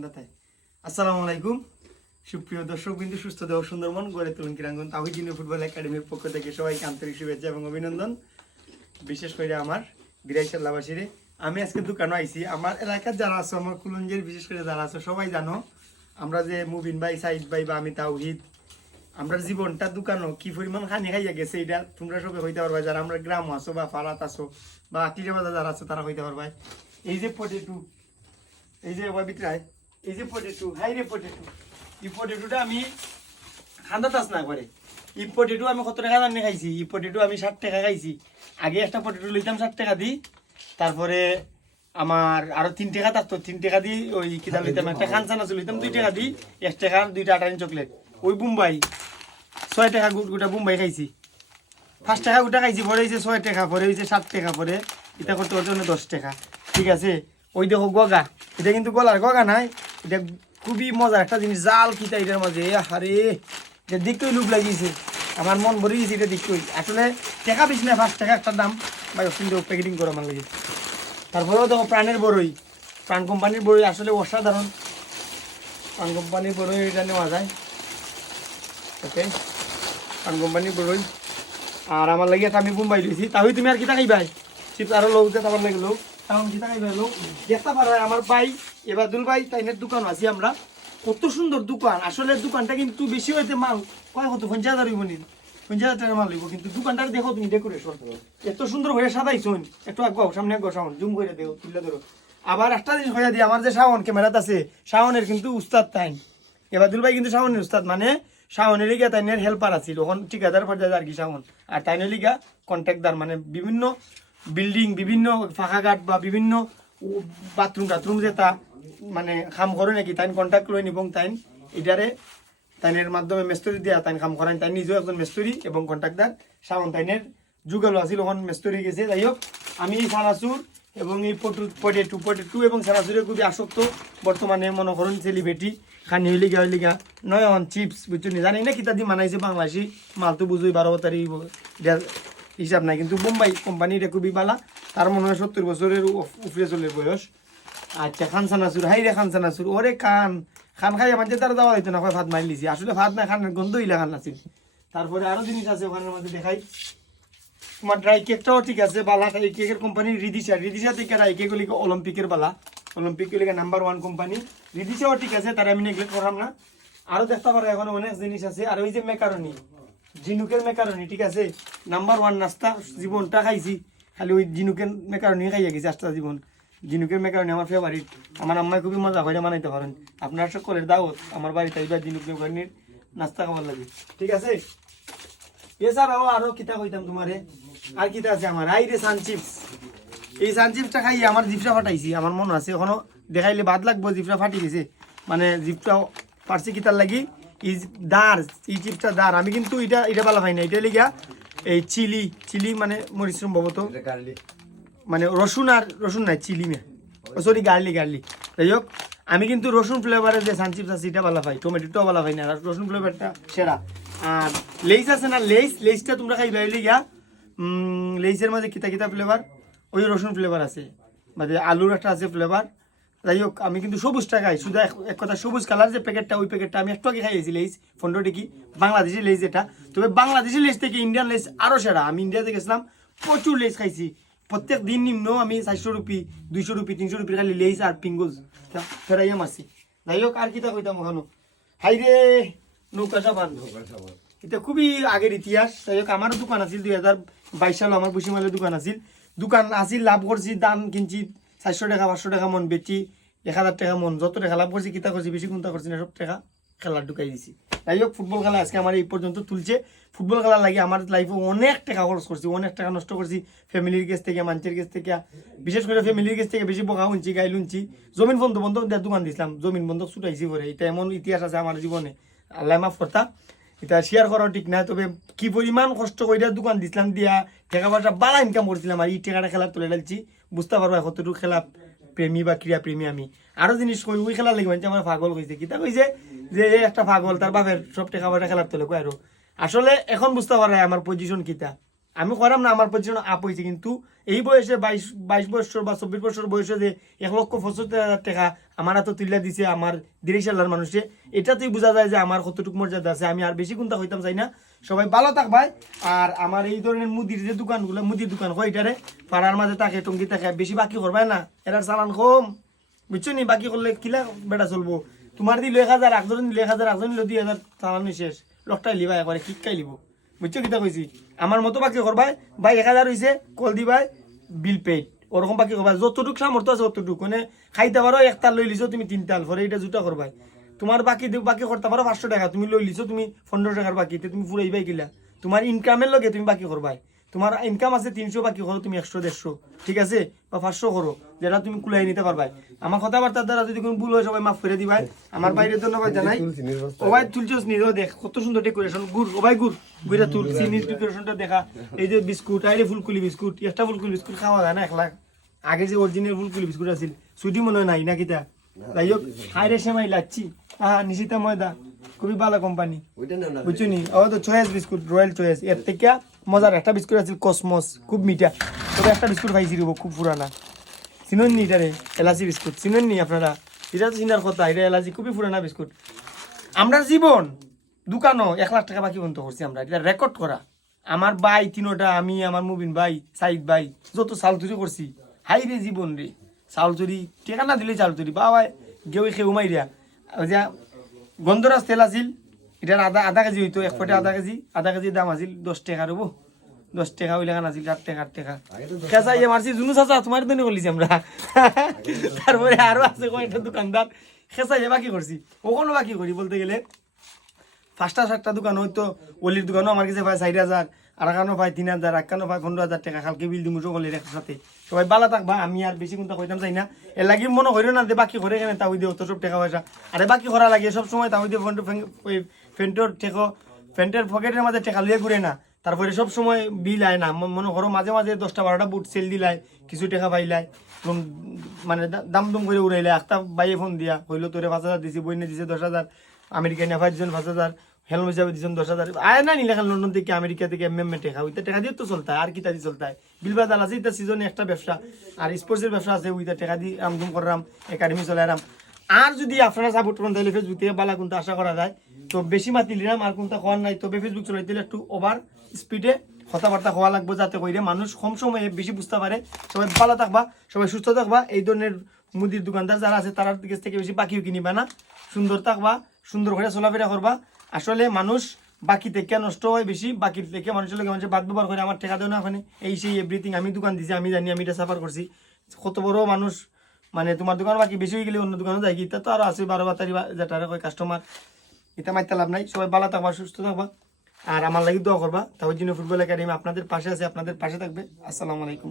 খান্দাতায়। আসসালামু আলাইকুম সুপ্রিয় দর্শক বিন্দু, সুস্থ দেহ সুন্দর মন গড়ে তুলুন ক্রীড়াঙ্গন তাওহীদ জুনিয়র ফুটবল একাডেমির পক্ষ থেকে সবাইকে আন্তরিক শুভেচ্ছা এবং অভিনন্দন। বিশেষ করে আমার দিরাইশাল্লাবাসীরে আমি আজকে দোকানে আইছি। আমার এলাকার যারা আছে, আমার কুলঞ্জের বিশেষ করে যারা আছে সবাই জানো, আমরা যে মুবিন ভাই, সাইদ ভাই বা আমি তাওহীদ, আমরা জীবনটা দোকানও কি পরিমাণ খানি খাইয়া গেছে এটা তোমরা সবাই হইতে পারবা। যারা আমরা গ্রাম আছো বা পাড়াত আছো বা আকিরে বাজার যারা আছে তারা হইতে পারবা। এই যে পটেটো, এই যে বিক্রায়, এই যে পটেটো, হাই রে পটেটো, এই পটেটোটা আমি খান্দা তাস না করে। এই পটেটো আমি কত টাকা দাম খাইছি, এই পটেটো আমি 60 টাকা খাইছি। আগে একটা পটেটো লইতাম 60 টাকা দিই, তারপরে আমার আরো 3 টাকা থাকতো, 3 টাকা দিই ওই কিতা লইতাম, একটা খানসানা লইতাম 2 টাকা দিই, 1 টাকা 2টা আটানি চকলেট। ওই বোম্বাই 6 টাকা গোটা বোম্বাই খাইছি, 5 টাকা গোটা খাইছি, পরে হয়েছে 6 টাকা, পরে হয়েছে 7 টাকা, পরে এটা করতে ওর জন্য 10 টাকা। ঠিক আছে, ওই দেখো গগা, এটা কিন্তু গলার গগা নাই, এটা খুবই মজার একটা জিনিস, জাল কিতা এটার মাঝে। আরে এটা দেখতেই লুক লাগিয়েছে, আমার মন ভরে গেছে এটা দেখতেই। আসলে টাকা বেশি না, 5 টাকা একটা দাম, বা কিন্তু প্যাকেটিং করে আমার লাগে। তারপরেও দেখো প্রাণের বড়ই, প্রাণ কোম্পানির বড়ই আসলে অসাধারণ। প্রাণ কোম্পানির বড়ই এটা নেওয়া যায়, ওকে, প্রাণ কোম্পানির বড়ই। আর আমার লাগে আমি বোম্বাই লইছি। তাহলে তুমি আর কিতা খাইবাই? চিপস আরো লোক যেতে আমার লাগে লোক, কারণ কিতা খাইবাই লোক দেখতে পারে। আমার ভাই এবাদুল ভাই তাইনের দোকান আছি আমরা, কত সুন্দর দোকান। আসলে দোকানটা কিন্তু বেশি হইতে মাল কয় কত 50,000 হইব নি, 50,000 টাকা মাল হইব। কিন্তু দোকানটা দেখো তুমি, ডেকোরেশন এত সুন্দর হয়ে সাজাইছুন। একটু আগাও, সামনে আগাও, সাউন্ড জুম করে দেখো, তুলে ধরো। আবার একটা জিনিস হইয়া দিই, আমার যে শাওন ক্যামেরাত আছে, শাওনের কিন্তু উস্তাদ তাই, এবাদুল ভাই কিন্তু শাওনের উস্তাদ, মানে শাওনের লিগা তাইনের হেল্পার আছিল, তখন ঠিকাদার পর্যায়ে আর কি শাওন, আর তাইনের লিগা কন্ট্রাক্টদার, মানে বিভিন্ন বিল্ডিং, বিভিন্ন ফাঁকাঘাট বা বিভিন্ন বাথরুম টাথরুম যেটা মানে কাম করে নাকি, তাই কন্ট্যাক্ট লইন এবং তাই এটারে তাইনের মাধ্যমে মেস্তরি দিয়া তাই কাম করেন। তাই নিজেও একজন মেস্তরি এবং কন্ট্রাক্টদার। শাওন তাইনের যুগল আছিল, ওখান মেস্তরি গেছে। যাই হোক, আমি এই সানাসুর এবং এই পটেটো এবং সানাসুরে খুবই আসক্ত বর্তমানে। মনে করেন সেলিব্রিটি খানি হইলে গা হইলে গা নয়ন চিপস বুঝছো নি, জানি না কিতা দিয়ে মানাইছে, বাংলাদেশি মাল তো বুঝোই, 12 তারিখ হিসাব নাই। কিন্তু বোম্বাই কোম্পানি এটা খুবই ভালো, তার মনে হয় 70 বছরের উপরে চলের বয়স। আচ্ছা, খান সানাসুর, হাই রে খান সানাসুর, ওরে খান খান খাই আমার তারা দেওয়া হইতো না, ভাত মারি লিছি। আসলে ভাত না, খান গন্ধ হইলে খান নাছিল। তারপরে আরো জিনিস আছে ওখানের মধ্যে দেখাই। তোমার ড্রাই কেকটাও ঠিক আছে বালা, এই কেকের কোম্পানি রিদিশা থেকে ড্রাই কেক লিখে অলিম্পিকের বালা, অলিম্পিক লিখে নাম্বার 1 কোম্পানি। রিদিশাও ঠিক আছে, তারা আমি নেগলেক্ট করলাম না। আরো দেখতে পারো এখন অনেক জিনিস আছে। আর ওই যে মেকারনি, জিনুকের মেকারনি, ঠিক আছে, নাম্বার 1 নাস্তা, জীবনটা খাইছি খালি ওই জিনুকের মেকারনি খাইয়া গেছি আস্তা জীবন। জিনুকের মেকারনি আমার ফেভারিট, আমার আম্মাই খুবই মজা করে বানাইতে পারেন। আপনারা সকলের দাওয়াত আমার বাড়িতে এইবার জিনুক মেকারনির নাস্তা খাবার লাগে, ঠিক আছে। এছাড়াও আরো কিতা কইতাম তোমারে, আর কিতা আছে আমার, আই রে সান চিপস। এই সান চিপসটা খাইয়ে আমার জিভটা ফাটাইছি, আমার মনে আছে এখনো দেখাইলে বাদ লাগবো, জিভটা ফাটি গেছে, মানে জিভটা পারছি কিতার লাগি। এই দাঁড়, এই চিপসটা দাঁড়, আমি কিন্তু এটা ভালো খাই না। এটা লিগা এই চিলি মানে মরিচ সম্ভবত, মানে রসুন নাই, চিলি না, সরি গার্লিক। যাই হোক, আমি কিন্তু রসুন ফ্লেভারের যে সান চিপস আছে এটা ভালো পাই, টমেটোটাও ভালো পাই না, আর রসুন ফ্লেভারটা সেরা। আর লেইস আছে না, লেইসটা তোমরা খাইবা, লিগা লেইসের মধ্যে কিতা ফ্লেভার, ওই রসুন ফ্লেভার আছে, মানে আলুর একটা আছে ফ্লেভার। যাই হোক, আমি কিন্তু সবুজটা খাই, শুধু এক কথা সবুজ কালার যে প্যাকেটটা, ওই প্যাকেটটা আমি একটু আগে খাইয়েছি, লেইস 15 টিকি, বাংলাদেশি লেইস এটা। তবে বাংলাদেশি লেইস থেকে ইন্ডিয়ান লেইস আরও সেরা। আমি ইন্ডিয়াতে গেছিলাম, প্রচুর লেইস খাইছি, প্রত্যেক দিন নিম্ন আমি 400 রুপি, 200 রুপি, 300 রুপি খালি লেইস আর পিঙ্গুজ ফেরাইয়া মারছি। যাই হোক, আর কিতা কইতাম ওখানো, হাই রে নৌকা সাবান, এটা খুবই আগের ইতিহাস। যাই হোক, আমারও দোকান আছিল 2022 সালে, আমার বসিমালের দোকান আছিল, লাভ করছি, দাম কিনছি 400 টাকা 500 টাকা মন, বেচি 1000 টাকা মন। যত টাকা লাভ করছি, কিতা করছি, বেশি কোনটা করছি না, সব টাকা খেলার ঢুকাই দিছি। যাই হোক, ফুটবল খেলা আজকে আমার এই পর্যন্ত তুলছে। ফুটবল খেলার লাগে আমার লাইফে অনেক টাকা খরচ করছি, অনেক টাকা নষ্ট করছি, ফ্যামিলির কাছ থেকে, মানুষের কাছ থেকে, বিশেষ করে ফ্যামিলির কাছ থেকে বেশি বকা শুনছি, গাইল শুনছি। জমিন বন্ধক দোকান দিছিলাম, জমিন বন্ধক ছুটাইছি পরে। এটা এমন ইতিহাস আছে আমার জীবনে, আল্লাহ মাফ করতা, এটা শেয়ার করাও ঠিক না। তবে কি পরিমাণ কষ্ট করে দোকান দিছিলাম, দিয়া টাকা পয়সা বালা ইনকাম করছিলাম, আর এই টাকাটা খেলার তুলে ডালছি, বুঝতে পারবো কতটুকু খেলা প্রেমী বা ক্রীড়া প্রেমী আমি। আরো জিনিস কই, ওই খেলা লাগবে আমার পাগল কইছে, কিতা কইছে যে একটা পাগল, তার বাপের সব টাকা পয়সা খেলার তুলে কয়। আরো আসলে এখন বুঝতে পারে আমার পজিশন কিতা। আমি করাম না, আমার পজিশন আপ হয়েছে, কিন্তু এই বয়সে 22 বছর বা 24 বছর বয়সে যে 1,75,000 টাকা আমার হাতে তুলে দিছে আমার দিরেশাল্লার মানুষে, এটাতেই বোঝা যায় যে আমার কতটুকু মর্যাদা আছে। আমি আর বেশি কোনটা হইতাম চাই না। সবাই ভালো থাকবাই। আর আমার এই ধরনের মুদির যে দোকানগুলো, মুদির দোকান হয় এটারে পাড়ার মাঝে থাকে, টঙ্গি থাকে, বেশি বাকি করবাই না, এটার চালান কম, বুঝছো নি? বাকি করলে কিলা বেটা চলবো। তোমার দিল 1,000, একজন দিল 1,000, একজন দিল 2,000, চালানি শেষ, লকটাই লিবা একবারে কিকাই লিব, বুঝছো কিতা কইছি? আমার মতো বাকি করবাই, ভাই 1,000 হয়েছে কল দিবাই, বিল পেড, ওরকম বাকি করবাই, যতটুকু সামর্থ্য আছে অতটুকু। মানে খাইতে পারো 1 তাল লই লিছো তুমি 3 তাল, পরে এটা জুটা করবাই। তোমার বাকি বাকি করতে পারো 500 টাকা, তুমি লই লিছো তুমি 15 টাকার বাকি, তুমি ফুরাইবাই কিলা? তোমার ইনকামের লগে তুমি বাকি করবাই। তোমার ইনকাম আছে 300, বাকি করো তুমি 100 150, ঠিক আছে, বা 500 করো, যেটা তুমি কুলাই নিতে পারবাই। আমার কথাবার্তার দ্বারা যদি কোনো ভুল হয় সবাই মাফ করে দিবাই। আমার বাইরে ধন্যবাদ জানাই। ও ভাই তুলছোস নি, দেখ কত সুন্দর ডেকোরেশন, গুড়, ও ভাই গুড় গুড়া তুল, চিনির ডেকোরেশনটা দেখা। এই যে বিস্কুট, আইরে ফুলকুলি বিস্কুট, একটা ফুলকুলি বিস্কুট খাওয়া যায় না 1 লাখ। আগে যে অরিজিনাল ফুলকুলি বিস্কুট আছিল, সুইটি মনে হয় নাই না কিতা? যাই হোক, হাইরে সেমাই লাচ্ছি, নিশিতা ময়দা, খুবই ভালো কোম্পানি, বুঝছো নি? ও তো চয়েস বিস্কুট, রয়্যাল চয়েস, এর থেকে মজার একটা বিস্কুট আছে কসমস, খুব মিঠা। তবে একটা বিস্কুট খাইছি রে, খুব পুরানা, চিনেন নি এটারে? এলাচি বিস্কুট চিনেন নি আপনারা? এটা তো চিনার কথা, এটা এলাচি, খুবই পুরানা বিস্কুট। আমরা জীবন দোকানও 1 লাখ টাকা বাকি বন্ধ করছি আমরা, এটা রেকর্ড করা। আমার ভাই তিনোটা, আমি, আমার মুবিন ভাই, সাইদ ভাই, যত চাল চুরি করছি, হাই রে জীবন রে, চাল চুরি, টেকা না দিলে চাল চুরি, বাবা গেউ খেউ মাইরা। ওই যে গন্ধরাজ তেল আছিল, এটার আধা কেজি হইতো, 1 ফটে আধা কেজির দাম আছিল 10 টাকা, রবো 10 টাকা হইলে খান আছিল 8 টাকা 8 টাকা। কেঁচা ইয়ে মারছি জুনু চাচা, তোমার দোকানে করলিছি আমরা। তারপরে আরো আছে কয়েকটা দোকানদার, খেঁচা ইয়ে বাকি করছি, ওখানে বাকি করি বলতে গেলে। 5টা 7টা দোকান হয়তো, অলির দোকানও আমার কাছে পায় 4,000, আর এখানেও পায় 3,000, এখানেও পায় 15,000 টাকা, কালকে বিল দিমু সকলের একসাথে। সবাই বালা থাকবা, আমি আর বেশি কোনটা কইতাম চাই না। এর লাগি মনে করিও না যে বাকি করে এখানে তাও দিয়ে অত সব টাকা পয়সা, আরে বাকি করা লাগে সব সময়, তাও দিয়ে ফেন্টোর ঠেকো, ফেন্টের পকেটের মাঝে টাকা লিয়ে ঘুরে না। তারপরে সব সময় বিল আয় না, মনে করো মাঝে মাঝে 10টা 12টা বুট সেল দিলাই, কিছু টাকা পাইলাই, মানে দাম দম করে উড়াইলে। একটা বাইয়ে ফোন দিয়া হইলো তোরে 5,000 দিছি, বইনে দিছে 10,000, আমেরিকায় নেফার জন 5,000, হেলম হিসাবে দিচ্ছেন 10,000, আয় না নিলে লন্ডন থেকে আমেরিকা থেকে এমএমএ টেকা, ওইটা টাকা দিয়ে তো চলতে হয়, আর কিতা দিয়ে চলতে হয়? বিল বাজার আছে, এটা সিজনে একটা ব্যবসা, আর স্পোর্টসের ব্যবসা আছে, ওইটা টাকা দিয়ে আমদম করলাম, একাডেমি চলাইলাম। আর যদি আপনারা সাপোর্ট করেন তাহলে ফেসবুক থেকে বালা কোনটা আশা করা যায়। তো বেশি মাতি নিলাম, আর কোনটা হওয়ার নাই, তবে ফেসবুক চলাইতে একটু ওভার স্পিডে কথাবার্তা হওয়া লাগবে, যাতে করে মানুষ কম সময়ে বেশি বুঝতে পারে। সবাই ভালো থাকবা, সবাই সুস্থ থাকবা। এই ধরনের মুদির দোকানদার যারা আছে তার কাছ থেকে বেশি বাকিও কিনিবা না, সুন্দর থাকবা, সুন্দর করে চলাফেরা করবা। আসলে মানুষ বাকি থেকে নষ্ট হয় বেশি, বাকির থেকে মানুষের লোক মানুষের বাদ ব্যবহার করে, আমার টাকা দেও না ওখানে, এই সেই এভরিথিং, আমি দোকান দিছি, আমি জানি, আমি এটা সাফার করছি। কত বড় মানুষ, মানে তোমার দোকান বাকি বেশি হয়ে গেলে অন্য দোকানে যাই, এটা তো আরো আছে 12 বাতারি যেটা কয় কাস্টমার, এটা মাইতে লাভ নাই। সবাই ভালো থাকবা, সুস্থ থাকবা, আর আমার লাগি দোয়া করবা। তাহলে ফুটবল একাডেমি আপনাদের পাশে আছে, আপনাদের পাশে থাকবে। আসসালামু আলাইকুম।